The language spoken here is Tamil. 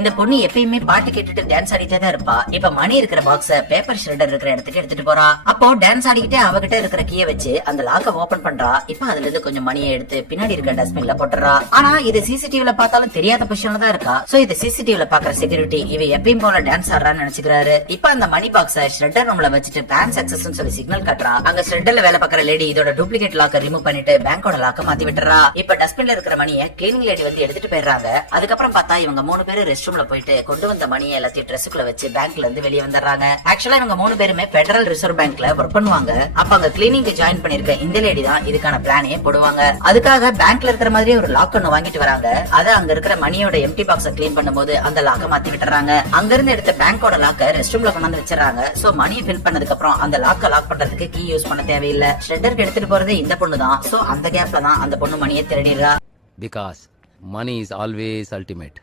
இந்த பொண்ணு எப்பயுமே பாட்டு கேட்டுட்டு டான்ஸ் ஆடிட்டே தான் இருப்பா. இப்ப மணி இருக்கிற பாக்ஸ பேப்பர் ஷ்ரெட்டர் இருக்கிற இடத்துக்கு எடுத்துட்டு போறா. அப்போ டான்ஸ் ஆடிக்கிட்டே அவகிட்ட இருக்கிற கீயை வச்சு அந்த லாக்க ஓபன் பண்றா. இப்ப அதுல இருந்து கொஞ்சம் மணியை எடுத்து பின்னாடி இருக்க டஸ்ட்பின்ல போட்டுறா. ஆனா இது சிசிடிவில பார்த்தாலும் தெரியாத பொசிஷன்ல தான் இருக்கா. சோ இது சிசிடிவில பாக்குற செக்யூரிட்டி இவ எப்பயும் போல டான்ஸ் ஆடுறான்னு நினைச்சுக்கிறாரு. இப்ப அந்த மணி பாக்ஸ ஷ்ரெட்டர் ரூம்ல வச்சுட்டு பேங்க் சக்சஸ் சொல்லி சிக்னல் காட்டுறா. அங்க ஷ்ரெட்டர்ல வேலை பார்க்குற லேடி இதோட டூப்ளிகேட் லாக்க ரிமூவ் பண்ணிட்டு பேங்கோட லாக்க மாத்தி விட்டுறா. இப்ப டஸ்ட்பின்ல இருக்கிற மணியை கிளீனிங் லேடி வந்து எடுத்துட்டு போயிடுறாங்க. அதுக்கப்புறம் பார்த்தா இவங்க 3 பேரும் ரெஸ்ட் ரூம்ல போயிட்டு கொண்டு வந்த மணியை எல்லாத்தையும் ட்ரெஸ்க்குள்ள வச்சு பேங்க்ல இருந்து வெளியே வந்துடுறாங்க. ஆக்சுவலா இவங்க 3 பேருமே பெடரல் ரிசர்வ் பேங்க்ல ஒர்க் பண்ணுவாங்க. அப்ப அங்க கிளீனிங் ஜாயின் பண்ணிருக்க இந்த லேடி தான் இதுக்கான பிளானே போடுவாங்க. அதுக்காக பேங்க்ல இருக்கிற மாதிரி ஒரு லாக் ஒன்னு வாங்கிட்டு வராங்க. அத அங்க இருக்கிற மணியோட எம்டி பாக்ஸ கிளீன் பண்ணும்போது அந்த லாக்க மாத்தி விட்டுறாங்க. அங்க இருந்து எடுத்த பேங்கோட லாக்க ரெஸ்ட் ரூம்ல கொண்டு வந்து வச்சிடறாங்க. சோ மணியை ஃபில் பண்ணதுக்கு அப்புறம் அந்த லாக்க லாக் பண்றதுக்கு கீ யூஸ் பண்ண தேவையில்லை. ஷ்ரெட்டருக்கு எடுத்துட்டு போறது இந்த பொண்ணு தான். சோ அந்த கேப்ல தான் அந்த பொண்ணு மணியை திருடிடுறா. Because money is always ultimate.